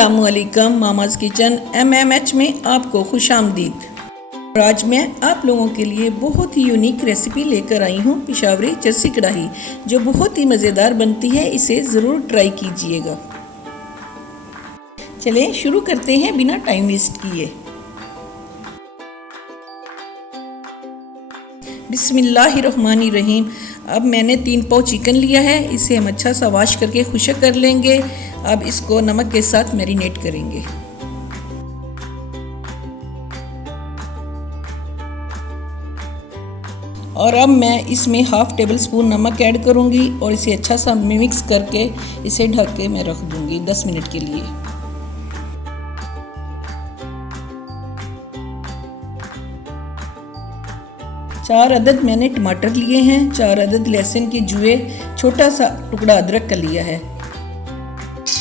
अस्सलामुअलैकुम। मामाज़ kitchen MMH में आपको खुशामदीद। और आज मैं आप लोगों के लिए बहुत ही यूनिक रेसिपी लेकर आई हूँ, पिशावरी जर्सी कढ़ाई, जो बहुत ही मज़ेदार बनती है। इसे ज़रूर ट्राई कीजिएगा। चलें शुरू करते हैं बिना टाइम वेस्ट किए। बिस्मिल्लाहिर्रहमानिर्रहीम। अब मैंने 3 पाव चिकन लिया है। इसे हम अच्छा सा वॉश करके खुश्क कर लेंगे। अब इसको नमक के साथ मैरिनेट करेंगे। और अब मैं इसमें हाफ़ टेबल स्पून नमक ऐड करूँगी और इसे अच्छा सा मिक्स करके इसे ढक के मैं रख दूँगी 10 मिनट के लिए। चार अदद मैंने टमाटर लिए हैं, 4 अदद लहसुन के जुए, छोटा सा टुकड़ा अदरक का लिया है।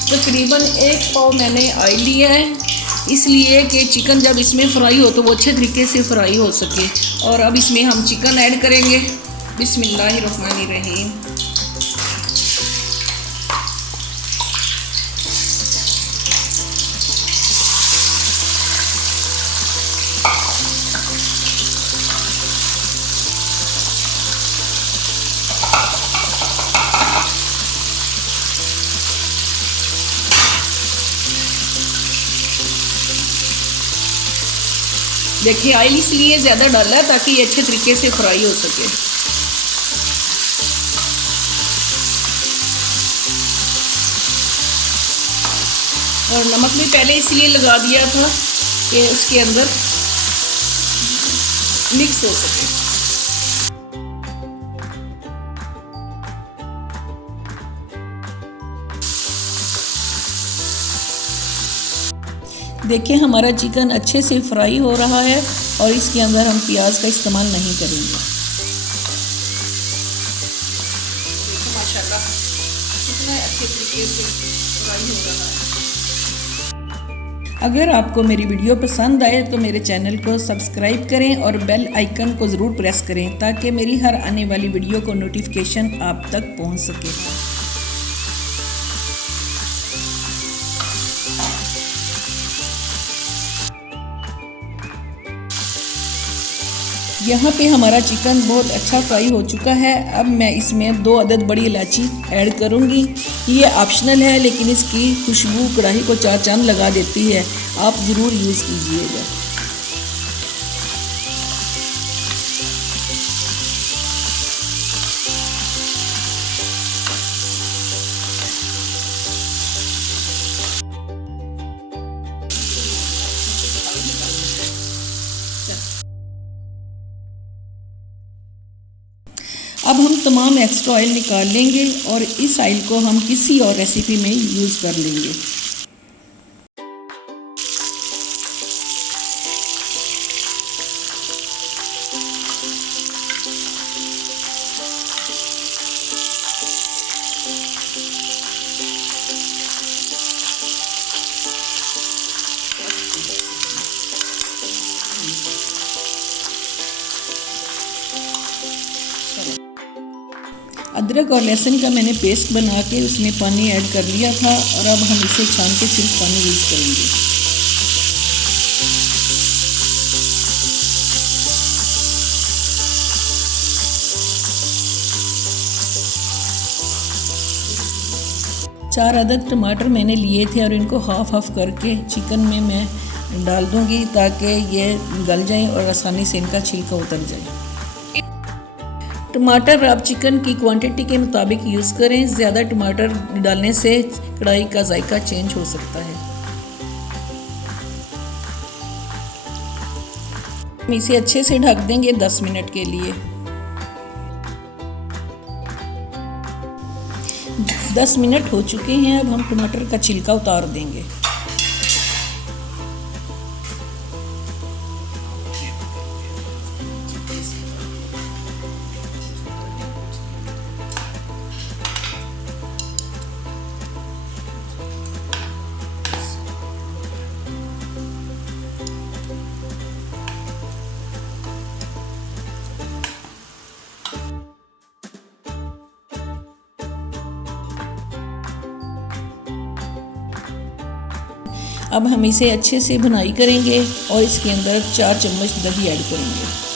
तकरीबन 1 पाव मैंने ऑयल लिया है, इसलिए कि चिकन जब इसमें फ्राई हो तो वो अच्छे तरीके से फ्राई हो सके। और अब इसमें हम चिकन ऐड करेंगे। बिस्मिल्लाहिर्रहमानिर्रहीम। देखिए ऑयल इसलिए ज़्यादा डाला है ताकि ये अच्छे तरीके से फ्राई हो सके। और नमक भी पहले इसलिए लगा दिया था कि उसके अंदर मिक्स हो सके। देखिए हमारा चिकन अच्छे से फ्राई हो रहा है और इसके अंदर हम प्याज का इस्तेमाल नहीं करेंगे। देखो माशाल्लाह कितना अच्छे तरीके से फ्राई हो रहा है। अगर आपको मेरी वीडियो पसंद आए तो मेरे चैनल को सब्सक्राइब करें और बेल आइकन को ज़रूर प्रेस करें ताकि मेरी हर आने वाली वीडियो को नोटिफिकेशन आप तक पहुंच सके। यहाँ पे हमारा चिकन बहुत अच्छा फ्राई हो चुका है। अब मैं इसमें 2 अदद बड़ी इलायची ऐड करूँगी। ये ऑप्शनल है लेकिन इसकी खुशबू कढ़ाई को 4 चांद लगा देती है, आप ज़रूर यूज़ कीजिएगा। अब हम तमाम एक्स्ट्रा ऑयल निकाल लेंगे और इस ऑयल को हम किसी और रेसिपी में यूज़ कर लेंगे। अदरक और लहसुन का मैंने पेस्ट बना के उसमें पानी ऐड कर लिया था और अब हम इसे छान के सिर्फ पानी यूज़ करेंगे। चार अदद टमाटर मैंने लिए थे और इनको हाफ हाफ करके चिकन में मैं डाल दूंगी ताकि ये गल जाएं और आसानी से इनका छिलका उतर जाए। टमाटर आप चिकन की क्वांटिटी के मुताबिक यूज़ करें। ज़्यादा टमाटर डालने से कढ़ाई का जायका चेंज हो सकता है। हम इसे अच्छे से ढक देंगे 10 मिनट के लिए। 10 मिनट हो चुके हैं। अब हम टमाटर का छिलका उतार देंगे। अब हम इसे अच्छे से भुनाई करेंगे और इसके अंदर 4 चम्मच दही ऐड करेंगे।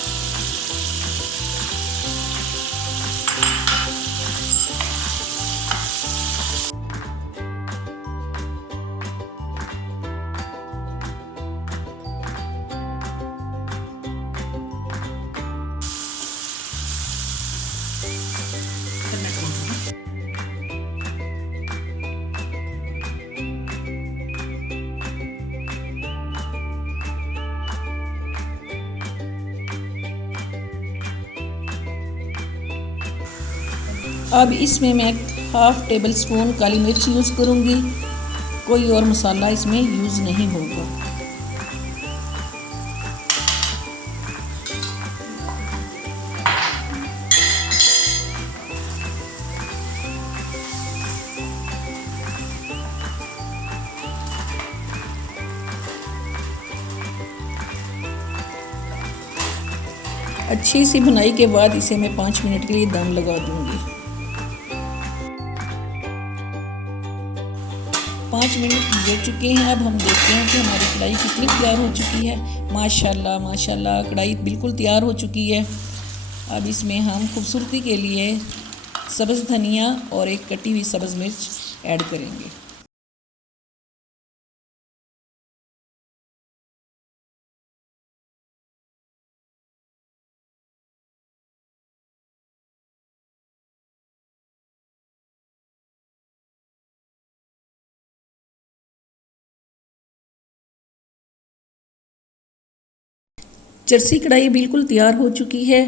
अब इसमें मैं 1/2 टेबल स्पून काली मिर्च यूज़ करूँगी, कोई और मसाला इसमें यूज़ नहीं होगा। अच्छी सी भुनाई के बाद इसे मैं 5 मिनट के लिए दम लगा दूंगी। 5 मिनट गुजर चुके हैं। अब हम देखते हैं कि हमारी कढ़ाई कितनी तैयार हो चुकी है। माशाल्लाह माशाल्लाह कढ़ाई बिल्कुल तैयार हो चुकी है। अब इसमें हम खूबसूरती के लिए सब्ज़ धनिया और एक कटी हुई सब्ज़ मिर्च ऐड करेंगे। चरसी कढ़ाई बिल्कुल तैयार हो चुकी है।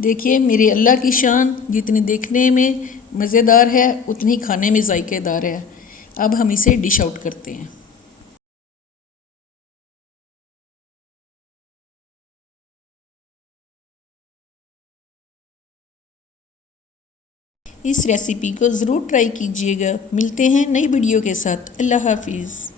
देखिए मेरे अल्लाह की शान, जितनी देखने में मज़ेदार है उतनी खाने में जायकेदार है। अब हम इसे डिश आउट करते हैं। इस रेसिपी को ज़रूर ट्राई कीजिएगा। मिलते हैं नई वीडियो के साथ। अल्लाह हाफिज़।